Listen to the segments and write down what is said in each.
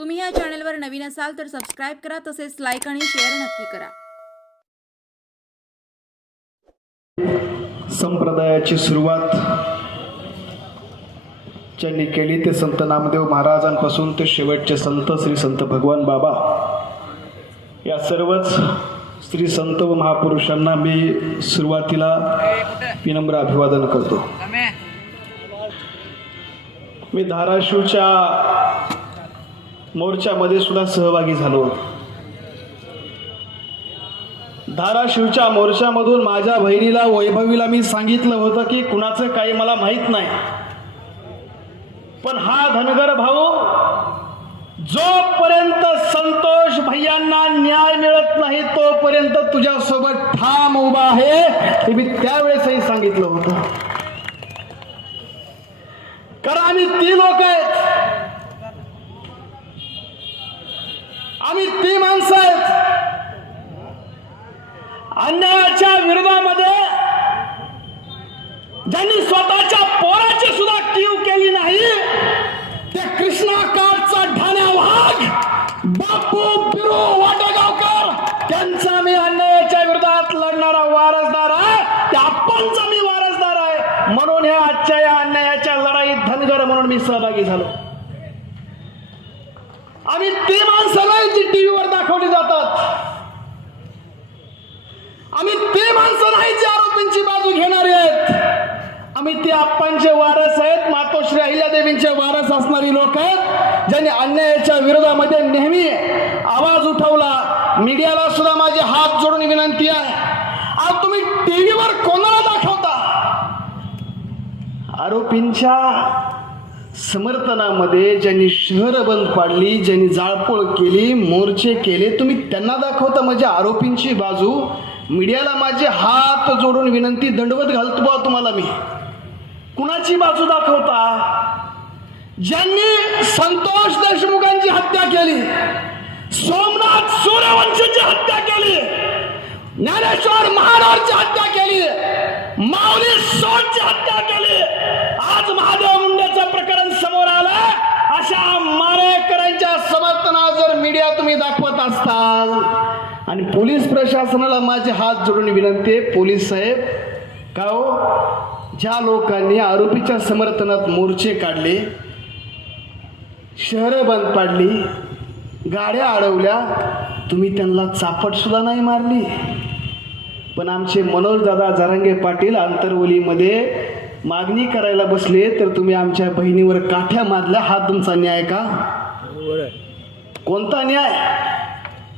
तुम्ही या चॅनलवर नवीन असाल तर सबस्क्राईब करा तसेच लाईक आणि शेअर नक्की करा. संप्रदायाची सुरुवात ज्यांनी केली ते संत नामदेव महाराजांपासून ते शेवटचे संत श्री संत भगवान बाबा. या सर्वच श्री संत व महापुरुषांना मी सुरुवातीला विनम्र अभिवादन करतो. मी धाराशिवच्या मोर्चामध्ये सुद्धा सहभागी झालो. धाराशिवच्या मोर्चामधून माझ्या बहिणीला वैभवीला मी सांगितलं होतं की कुणाचं काही मला माहीत नाही. पण हा धनगर भाऊ जोपर्यंत संतोष भैयांना न्याय मिळत नाही तोपर्यंत तुझ्यासोबत ठाम उभा आहे हे मी त्यावेळेसही सांगितलं होतं कारण आम्ही ती लोक आहेत आम्ही ती माणसं आहेत अन्यायाच्या विरोधामध्ये ज्यांनी स्वतःच्या पोराची सुद्धा कीव केली नाही त्या कृष्णाकारचा ढाण्या वाघ बापू बिरू वाटेगावकर त्यांचा मी अन्यायाच्या विरोधात लढणारा वारसदार आहे त्या आप्पांचा मी वारसदार आहे म्हणून ह्या आजच्या या अन्यायाच्या लढाईत धनगर म्हणून मी सहभागी झालो. आम्ही ती माणसं नाही जी टीव्हीवर दाखवली जातात. आम्ही ते माणसं नाही जे आरोपींची बाजू घेणारे आहेत. आम्ही ते आप्पांचे वारस आहेत मातोश्री अहिल्यादेवींचे वारस असणारी लोक आहेत ज्यांनी अन्यायाच्या विरोधामध्ये नेहमी आवाज उठवला. मीडियाला सुद्धा माझे हात जोडून विनंती आहे. आज तुम्ही टीव्हीवर कोणाला दाखवता? आरोपींच्या समर्थनामध्ये ज्यांनी शहर बंद पाडली ज्यांनी जाळपोळ केली मोर्चे केले तुम्ही त्यांना दाखवता म्हणजे आरोपींची बाजू? मीडियाला माझे हात जोडून विनंती दंडवत घालतो बा तुम्हाला मी. कुणाची बाजू दाखवता? ज्यांनी संतोष देशमुखांची हत्या केली सोमनाथ सूर्यवंशीची हत्या केली ज्ञानेश्वर महाराजची हत्या केली माऊली सोनची हत्या केली आज महादेव मुंडेचं प्रकरण समोर आलं अशा मारेकरांच्या समर्थनात जर मीडिया तुम्ही दाखवत असताल. आणि पोलीस प्रशासनाला माझे हात जोडून विनंती आहे, पोलीस साहेब का हो? ज्या लोकांनी आरोपीच्या समर्थनात मोर्चे काढले शहरं बंद पाडली गाड्या अडवल्या तुम्ही त्यांना चापटसुद्धा नाही मारली. पण आमचे मनोजदादा दादा पाटील आंतरवलीमध्ये मागणी करायला बसले तर तुम्ही आमच्या बहिणीवर काठ्या मारल्या हा तुमचा न्याय का? कोणता न्याय?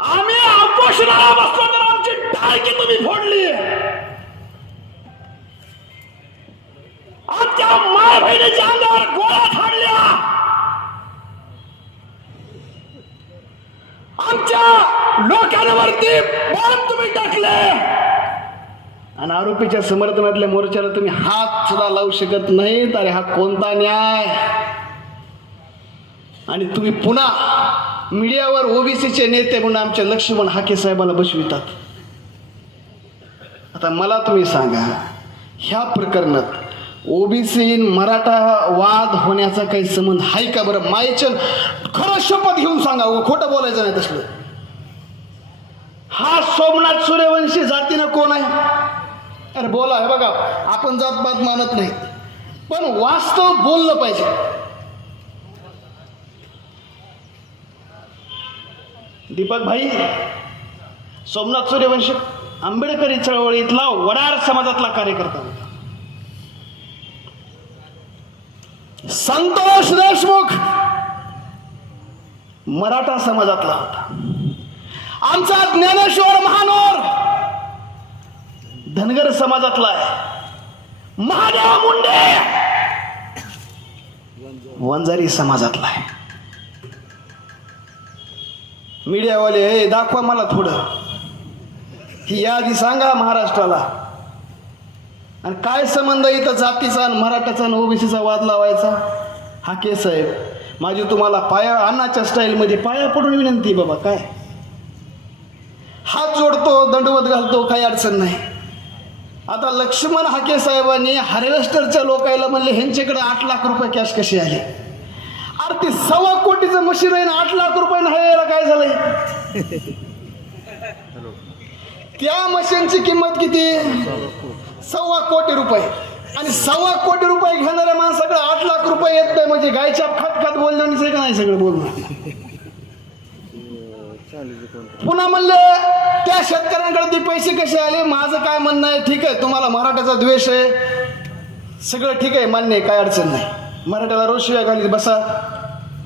आम्ही उपोषणाला बसलो तर आमची टाळकी तुम्ही फोडली. आमच्या माय बहिणीच्या अंगावर गोळ्या झाडल्या आमच्या लोकांवरती बॉम्ब तुम्ही टाकले. आणि आरोपीच्या समर्थनातल्या मोर्चाला तुम्ही हात सुद्धा लावू शकत नाहीत. अरे हा कोणता न्याय? आणि तुम्ही पुन्हा मीडियावर ओबीसीचे नेते म्हणून आमच्या लक्ष्मण हाके साहेबाला बसवितात. आता मला तुम्ही सांगा ह्या प्रकरणात ओबीसी मराठा वाद होण्याचा काही संबंध आहे का बरं? मायचल खरं शपथ घेऊन सांगा खोटं बोलायचं नाही तसलं. हा सोमनाथ सूर्यवंशी जातीनं कोण आहे? अरे बोला हे बघा आपण जातपात मानत नाही. पण वास्तव बोललं पाहिजे. दीपक भाई सोमनाथ सूर्यवंशी आंबेडकरी चळवळीतला वडार समाजातला कार्यकर्ता होता. संतोष देशमुख मराठा समाजातला होता. आमचा ज्ञानेश्वर महानोर धनगर समाजातला आहे. महादेव मुंडे वंजारी समाजातला आहे. मीडियावाले हे दाखवा मला थोडं. ही यादी सांगा महाराष्ट्राला. आणि काय संबंध इथं जातीचा आणि मराठाचा आणि ओबीसीचा वाद लावायचा? हा केस आहे. माझी तुम्हाला पाया अन्नाच्या स्टाईलमध्ये पाया पडून विनंती बाबा काय? हात जोडतो दंडवत घालतो काही अडचण नाही. आता लक्ष्मण हाके साहेबांनी हार्वेस्टरच्या लोकायला म्हणले ह्यांच्याकडे आठ लाख रुपये कॅश कसे आले? अरे ते सव्वा कोटीचं मशीन आहे ना आठ लाख रुपये नाही यायला काय झालंय? त्या मशीनची किंमत किती? सव्वा कोटी रुपये. आणि सव्वा कोटी रुपये घेणाऱ्या माणसाकडे आठ लाख रुपये येत नाही म्हणजे गायच्या खात खात बोलण्याचं का नाही सगळं बोलणं. पुन्हा म्हणले त्या शेतकऱ्यांकडे ते पैसे कसे आले? माझं काय म्हणणं आहे ठीक आहे तुम्हाला मराठ्याचा द्वेष आहे. सगळं ठीक आहे मान्य आहे काय अडचण नाही. मराठ्याला रोज शिवाय घालीत बसा.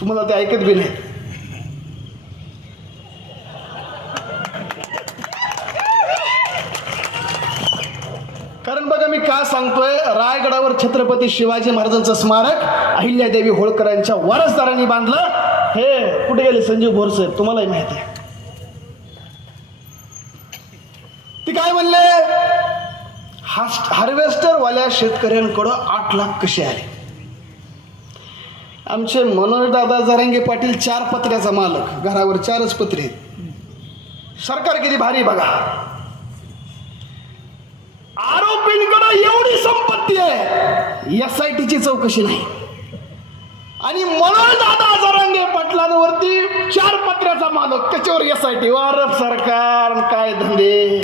तुम्हाला ते ऐकत बी नाही कारण बघा मी का सांगतोय? रायगडावर छत्रपती शिवाजी महाराजांचं स्मारक अहिल्यादेवी होळकरांच्या वारसदारांनी बांधलं. हे कुठे गेले संजीव भोरसाहेब तुम्हालाही माहिती आहे. ती काय म्हणले? हार्वेस्टर वाल्या शेतकऱ्यांकडं आठ लाख कसे आले? आमचे मनोजदादा जरांगे पाटील चार पत्र्याचा मालक घरावर चारच पत्रे आहेत. सरकार किती भारी बघा. आरोपींकडे एवढी संपत्ती आहे. एस आय टीची चौकशी नाही. आणि मनोजदादा जरांगे पाटलांवरती चार पत्र्याचा मालक त्याच्यावर एस आय टी वारप सरकार काय धंदे?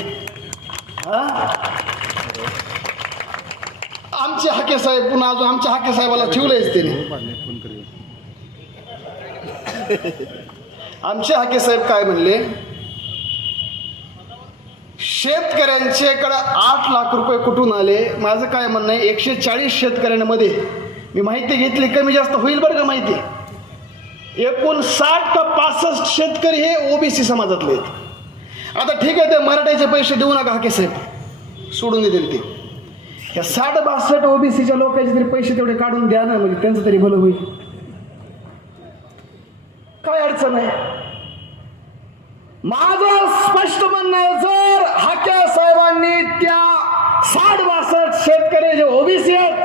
हा? आमचे हाके साहेब पुन्हा अजून आमच्या हाके साहेबाला ठेवलंयच त्याने. आमचे हाके साहेब काय म्हणले? शेतकऱ्यांच्याकडे आठ लाख रुपये कुठून आले? माझं काय म्हणणं आहे एकशे चाळीस शेतकऱ्यांमध्ये. मी माहिती घेतली कमी जास्त होईल बरं का माहिती? एकूण साठ का पासष्ट शेतकरी हे ओबीसी समाजातले आहेत. आता ठीक आहे ते मराठ्याचे पैसे देऊ नका हाके साहेब. सोडून देतील ते. या साठ बासष्ट ओबीसीच्या लोकांचे तरी पैसे तेवढे काढून द्या ना म्हणजे त्यांचं तरी भलं होईल. काय अडचण आहे? माझं स्पष्ट म्हणणं आहे जर हाक्या साहेबांनी त्या साठ बासष्ट शेतकरी जे ओबीसी आहेत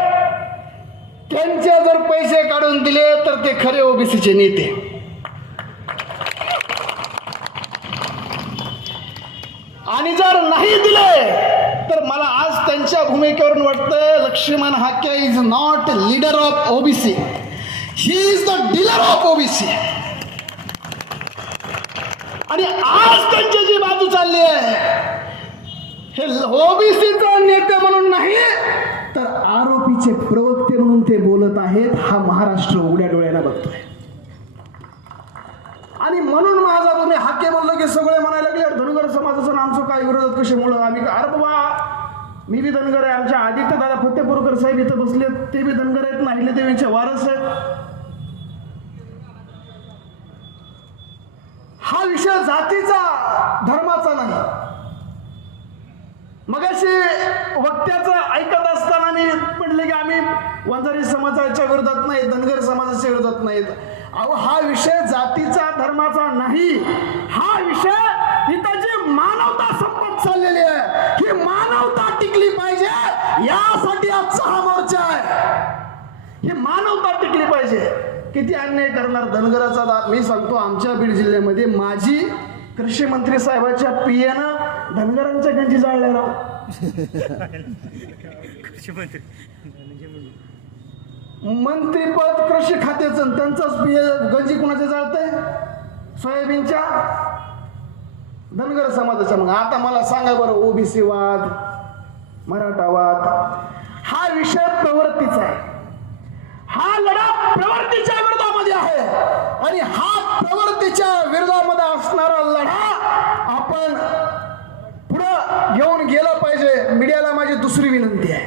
त्यांचे जर पैसे काढून दिले तर ते खरे ओबीसीचे नेते. आणि जर नाही दिले तर मला आज त्यांच्या भूमिकेवरून वाटतं Laxman Hake is not leader of OBC he is the dealer of OBC आणि आज त्यांची जी बाजू चालली आहे हे ओबीसीचा नेते म्हणून नाही तर आरोपीचे प्रवक्ते म्हणून ते बोलत आहेत हा महाराष्ट्र उघड्या डोळ्याला बघतोय. आणि म्हणून माझा तुम्ही हाके बोललो की सगळे म्हणायला लागले धनुगर धनगर समाजाचं आमचं काय विरोधात मुळे आम्ही अरे बाबा मी बी धनगर आहे आमच्या आदित्य दादा फतेपूरकर साहेब इथं बसले ते बी धनगर आहेत नाहिले देवीचे वारस आहेत. हा विषय जातीचा धर्माचा नाही. मगाशी वक्त्याचं ऐकत असताना मी म्हटले की आम्ही वंजारी समाजाच्या विरोधात नाही धनगर समाजाच्या विरोधात नाहीत. अहो हा विषय जातीचा धर्माचा नाही. हा विषय इथं जी मानवता संपत चाललेली आहे ही मानवता टिकली पाहिजे. यासाठी आजचा हा मोर्चा आहे. ही मानवता टिकली पाहिजे. किती अन्याय करणार धनगराचा दा- मी सांगतो आमच्या बीड जिल्ह्यामध्ये माजी कृषी मंत्री साहेबाच्या पियानं धनगरांच्या गंजी जाळल्या राव. मंत्रीपद कृषी खात्याचं त्यांचंच पिय गंजी कुणाच्या जाळतंय? सोयाबीनच्या? धनगर समाजाच्या मग. आता मला सांगा बरं ओबीसी वाद मराठावाद हा विषय प्रवृत्तीचा आहे. हा लढा प्रवृत्तीच्या विरोधामध्ये आहे. आणि हा प्रवृत्तीच्या विरोधामध्ये असणारा लढा आपण पुढं घेऊन गेला पाहिजे. मीडियाला माझी दुसरी विनंती आहे.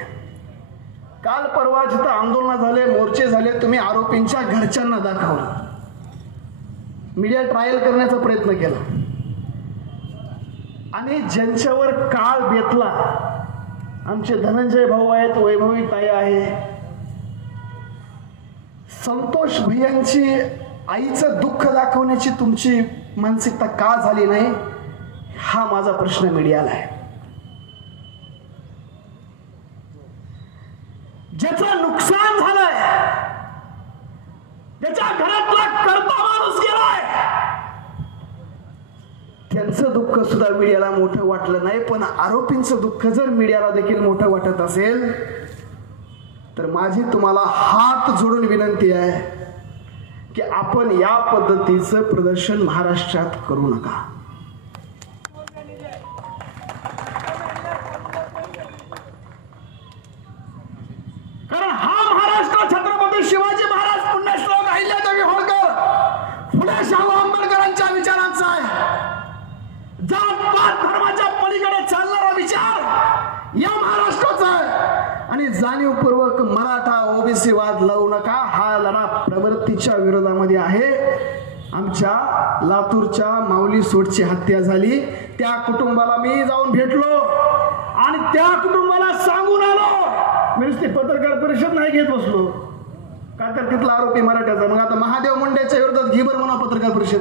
काल परवा जिथं आंदोलन झाले मोर्चे झाले तुम्ही आरोपींच्या घरच्यांना दाखवलं. मीडिया ट्रायल करण्याचा प्रयत्न केला. आणि ज्यांच्यावर काळ बेतला आमचे धनंजय भाऊ आहेत वैभवी ताई आहे. संतोष भैयांची आईचं दुःख दाखवण्याची तुमची मानसिकता का झाली नाही? हा माझा प्रश्न मीडियाला आहे. ज्याचं नुकसान झालंय त्याच्या घरातला करता माणूस गेलाय त्यांचं दुःख सुद्धा मीडियाला मोठं वाटलं नाही पण आरोपींचं दुःख जर मीडियाला देखील मोठं वाटत असेल तर माझी तुम्हाला हात जोडून विनंती आहे की आपण या पद्धतीचं प्रदर्शन महाराष्ट्रात करू नका कारण हा महाराष्ट्र छत्रपती शिवाजी महाराज पुण्यश्लोक अहिल्यादेवी होळकर फुले शाहू आंबेडकरांच्या विचारांचा आहे जात पात धर्माच्या पलीकडे चालणारा विचार या महाराष्ट्राचा. आहे आणि जाणीवपूर्वक मराठा ओबीसी वाद लावू नका. हा लढा प्रवृत्तीच्या विरोधामध्ये आहे. आमच्या लातूरच्या माऊली सोडची हत्या झाली. त्या कुटुंबाला मी जाऊन भेटलो. आणि त्या कुटुंबाला सांगून आलो. मी पत्रकार परिषद नाही घेत बसलो. का तर तिथला आरोपी मराठ्याचा. मग आता महादेव मुंडेच्या विरोधात घे म्हणा पत्रकार परिषद.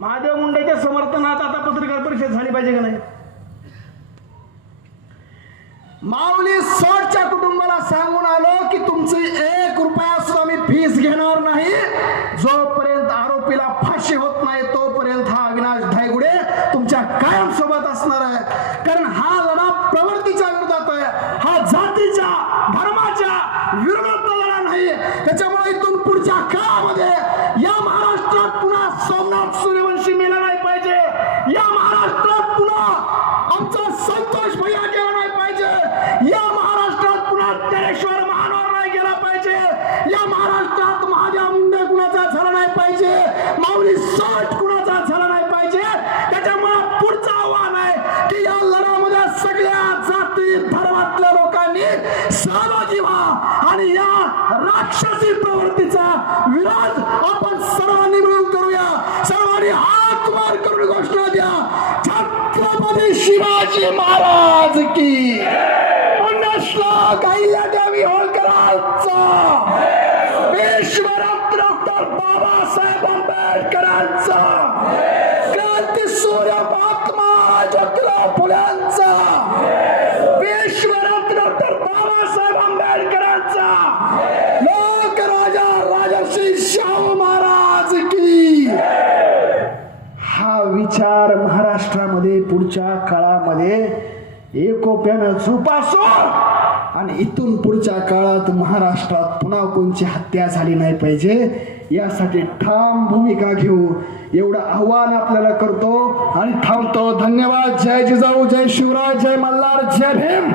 महादेव मुंडेच्या समर्थनात आता पत्रकार परिषद झाली पाहिजे का नाही? माऊली सोडच्या कुटुंबाला सांगून आलो की तुमची एक रुपया सुद्धा मी फीस घेणार नाही. जोपर्यंत आरोपीला फाशी होत नाही तोपर्यंत हा अविनाश धायगुडे तुमच्या कायम सोबत असणार आहे. कारण हा लढा प्रवृत्तीच्या विरोधात आहे हा जातीच्या धर्माच्या विरोधातला लढा नाही त्याच्यामुळे इथून पुढच्या काळामध्ये या महाराष्ट्रात पुन्हा सोमनाथ सूर्यवंशी मेला नाही पाहिजे या महाराष्ट्रात पुन्हा आमचा संतोष भैया गेला नाही पाहिजे या महाराष्ट्रात पुन्हा ज्ञानेश्वर महानवर नाही गेला पाहिजे या महाराष्ट्रात महादेव मुंडे कुणाचा झाला नाही पाहिजे माऊली साठ कुणाचा झाला नाही पाहिजे त्याच्यामुळे पुढचं आव्हान आहे की या लढ्यामध्ये सगळ्या जाती धर्मातल्या लोकांनी सहभागी व्हा आणि या राक्षसी प्रवृत्तीचा विरोध आपण सर्वांनी मिळून करूया सर्वांनी हात वर करून घोषणा द्या छत्रपती शिवाजी महाराज की पुण्यश्लोक अहिल्यादेवी होळकरांचा. विश्वरत्न डॉक्टर बाबासाहेब आंबेडकरांचा. क्रांती सूर्य महात्मा ज्योतिराव फुल्यांचा. विश्वरत्न डॉक्टर बाबासाहेब आंबेडकरांचा. लोकराजा राजर्षी शाहू महाराज की. हा विचार महाराष्ट्रामध्ये पुढच्या काळामध्ये एकोप्यानं झोपासो आणि इथून पुढच्या काळात महाराष्ट्रात पुन्हा कोणची हत्या झाली नाही पाहिजे यासाठी ठाम भूमिका घेऊ. एवढं आव्हान आपल्याला करतो आणि थांबतो. धन्यवाद. जय जिजाऊ जय शिवराय जय मल्हार जय भीम!